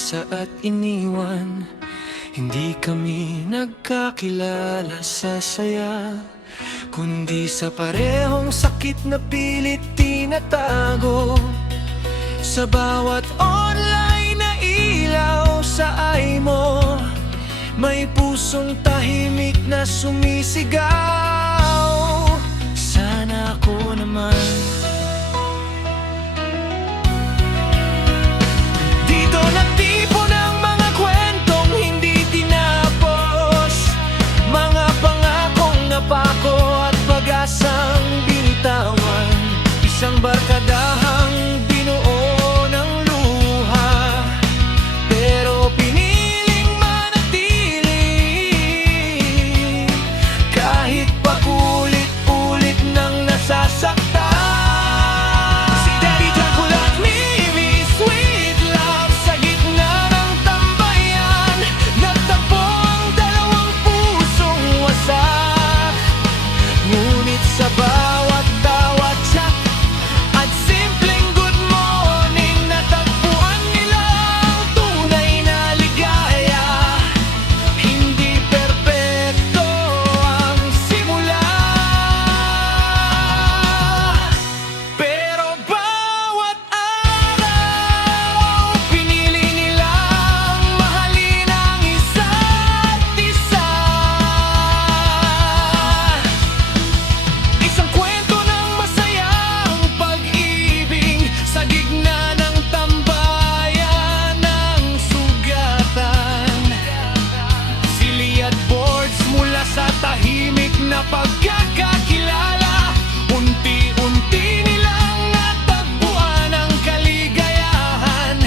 pinasa at iniwan. Hindi kami nagkakilala sa saya, kundi sa parehong sakit na pilit tinatago. Sa bawat online na ilaw sa eye mo, may pusong tahimik na sumisigaw. Sana ako naman dito nagtipon ng mga kwentong hindi tinapos, mga pangakong napako at pag-asang binitawan. Isang barkadahang binuo ng luha, pero piniling manatili kahit paulit-ulit nang nasasaktan. Si Daddy Dracula at Mimi Sweet Love, sa gitna ng tambayan, nagtagpo ang dalawang pusong wasak. Ngunit sa bawat tawa, chat at simpleng good morning, natagpuan nila ang tunay na ligaya. Hindi perpekto ang simula, pero bawat araw pinili nilang mahalin ang isa't isa. Isang kwento ng masayang pag-ibig sa gitna ng tambayan ng sugatan. Sili at boards mula sa tahimik na pagkakakilala, unti-unti nilang natagpuan ang kaligayahan.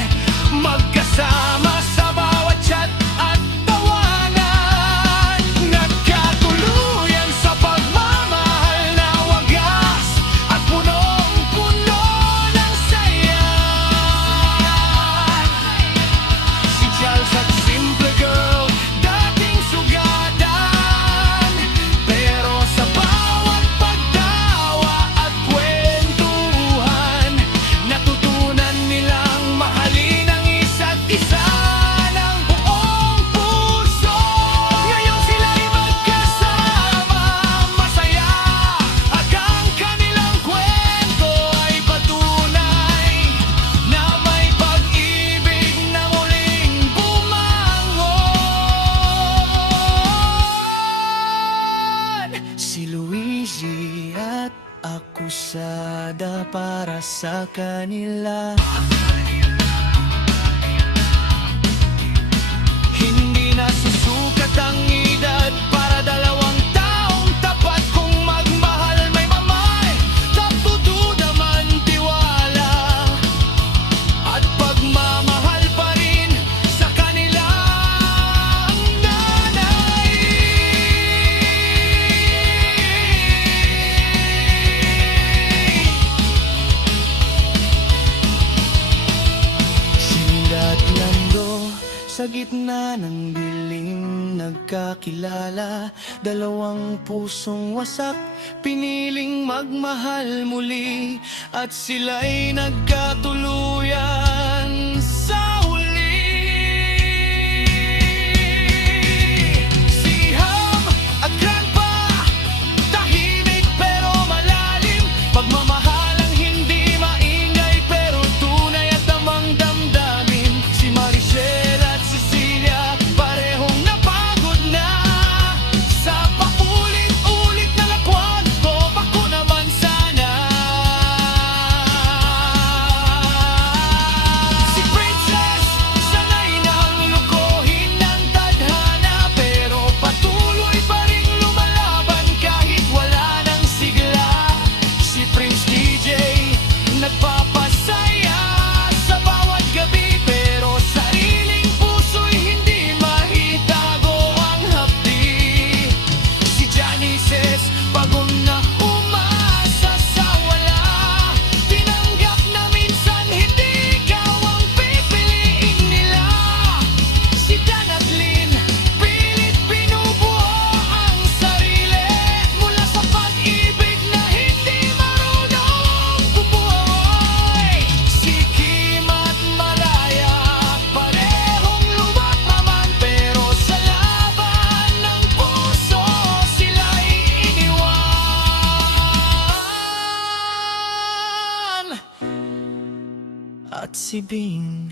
Magkasama sa bawat chat at tawanan, nagkatuluyan sa pagmamahal na wagas at punong-puno ng saya. Si Charles at Simple Girl, dating sugatan, pero sa bawat pagtawa at kwentuhan, natutunan nilang mahalin ang isa't isa ng buong puso. Ngayon sila'y magkasama, masaya, at ang kanilang kwento ay patunay na may pag-ibig na muling bumangon. Si Luigi at akusada para sa kanila. Hindi na susukat ang edad para dalawang taong tapat. Kung magmahal may mamay, tapududa man tiwala at pagmamahal pa rin sa kanilang nanay. Sindat lando sa gitna ng dilim, nagkakilala, dalawang pusong wasak, piniling magmahal muli, at sila'y nagkatuluyan sa huli. Si Ham at Grandpa, tahimik pero malalim, pagmamahal ang hindi maingay pero tunay at tamang damdamin. Si Maricel at Cecilia, parehong napagod na sa paulit-ulit na lakwat ko. Ako naman sana at si Bing.